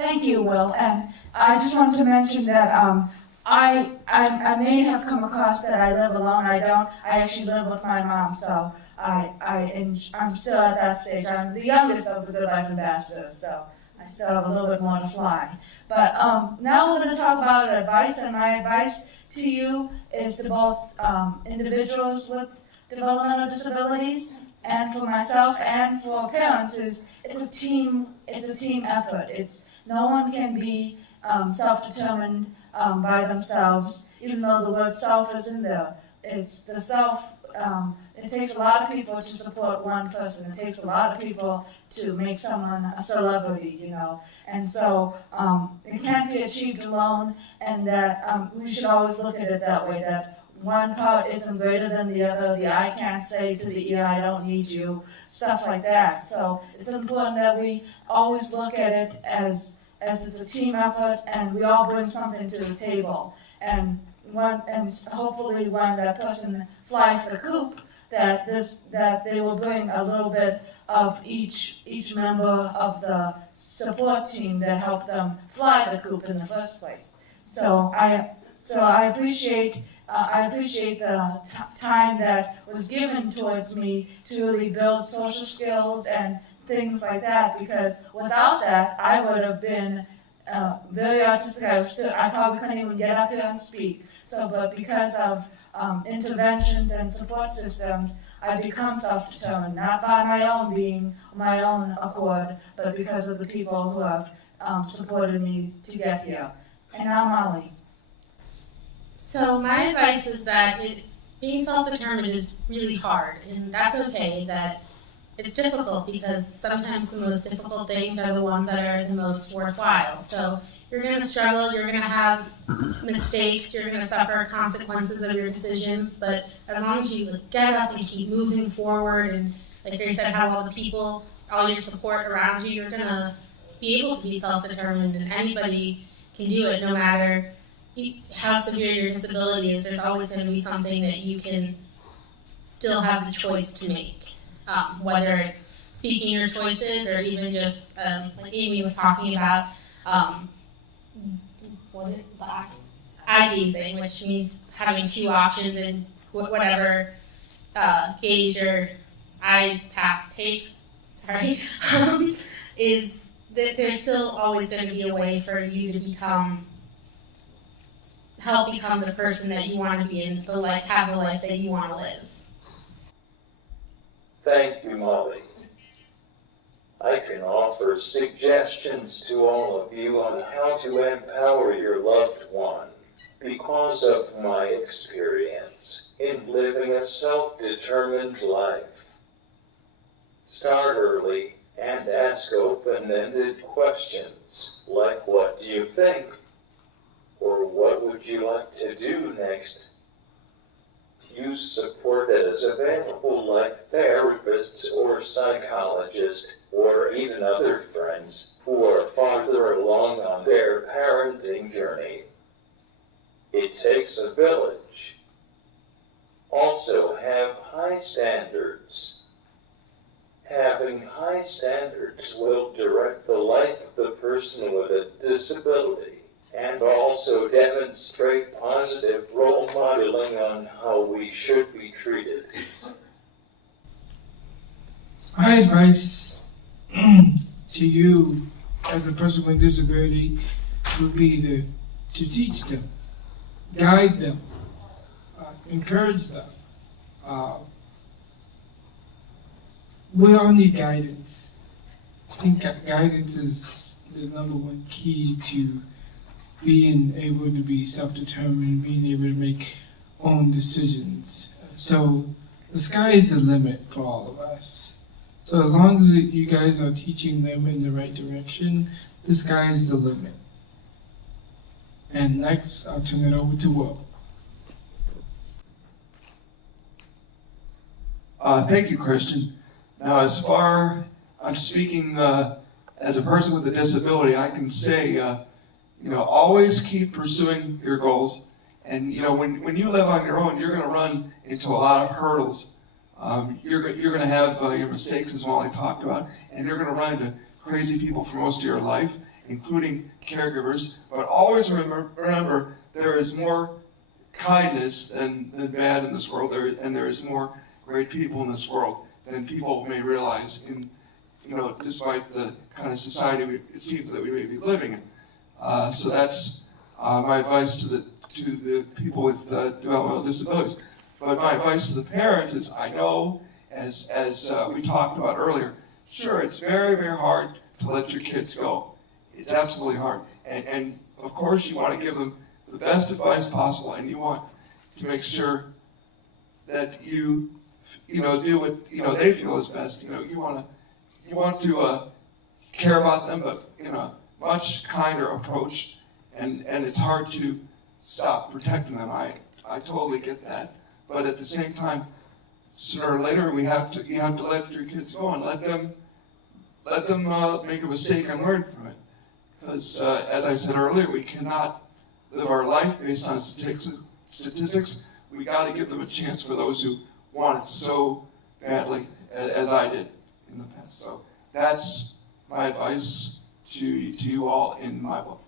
Thank you, Will. And I just wanted to mention that I may have come across that I live alone. I don't. I actually live with my mom, so I'm still at that stage. I'm the youngest of the Good Life Ambassadors, so I still have a little bit more to fly. But now we're going to talk about advice, and my advice to you is to both individuals with developmental disabilities, and for myself and for parents, is it's a team effort. No one can be self-determined by themselves, even though the word self is in there. It's the self. It takes a lot of people to support one person. It takes a lot of people to make someone a celebrity, you know. And so it can't be achieved alone, and that we should always look at it that way, that one part isn't greater than the other. The I can't say to the ear, I don't need you, stuff like that. So it's important that we always look at it as it's a team effort, and we all bring something to the table. And hopefully when that person flies the coop, that they will bring a little bit of each member of the support team that helped them fly the coop in the first place. So I appreciate the time that was given towards me to really build social skills and things like that, because without that, I would have been very artistic. I probably couldn't even get up here and speak. But because of interventions and support systems, I become self-determined, not by my own being, my own accord, but because of the people who have supported me to get here. And now Molly. So my advice is that being self-determined is really hard, and that's okay. That it's difficult because sometimes the most difficult things are the ones that are the most worthwhile. So you're going to struggle, you're going to have mistakes, you're going to suffer consequences of your decisions, but as long as you get up and keep moving forward, and like you said, have all the people, all your support around you, you're going to be able to be self-determined, and anybody can do it no matter how severe your disability is. There's always going to be something that you can still have the choice to make, whether it's speaking your choices or even just like Amy was talking about, eye gazing, which means having two options in whatever gaze your eye path takes. Is that there's still always going to be a way for you to help become the person that you want to be and have the life that you want to live. Thank you, Molly. I can offer suggestions to all of you on how to empower your loved one because of my experience in living a self-determined life. Start early and ask open-ended questions like, what do you think? Or what would you like to do next? Use support that is available, like therapists or psychologists, or even other friends who are farther along on their parenting journey. It takes a village. Also, have high standards. Having high standards will direct the life of the person with a disability, and also demonstrate positive role modeling on how we should be treated. My advice to you as a person with disability would be to teach them, guide them, encourage them. We all need guidance. I think guidance is the number one key to being able to be self-determined, being able to make own decisions. So the sky is the limit for all of us. So as long as you guys are teaching them in the right direction, the sky is the limit. And next, I'll turn it over to Will. Thank you, Christian. Now, I'm speaking as a person with a disability, I can say, always keep pursuing your goals. And, when you live on your own, you're going to run into a lot of hurdles. You're going to have your mistakes, as Molly talked about, and you're going to run into crazy people for most of your life. including caregivers, but always remember there is more kindness than bad in this world, and there is more great people in this world than people may realize despite the kind of society it seems that we may be living in. So that's my advice to the people with developmental disabilities. But my advice to the parents is, I know, as we talked about earlier, sure, it's very, very hard to let your kids go. It's absolutely hard. And of course, you want to give them the best advice possible, and you want to make sure that you do what they feel is best. You want to care about them, but in a much kinder approach. And it's hard to stop protecting them. I totally get that. But at the same time, sooner or later, you have to let your kids go and let them make a mistake and learn from it. Because as I said earlier, we cannot live our life based on statistics. We got to give them a chance for those who want it so badly, as I did in the past. So that's my advice to you all in my book.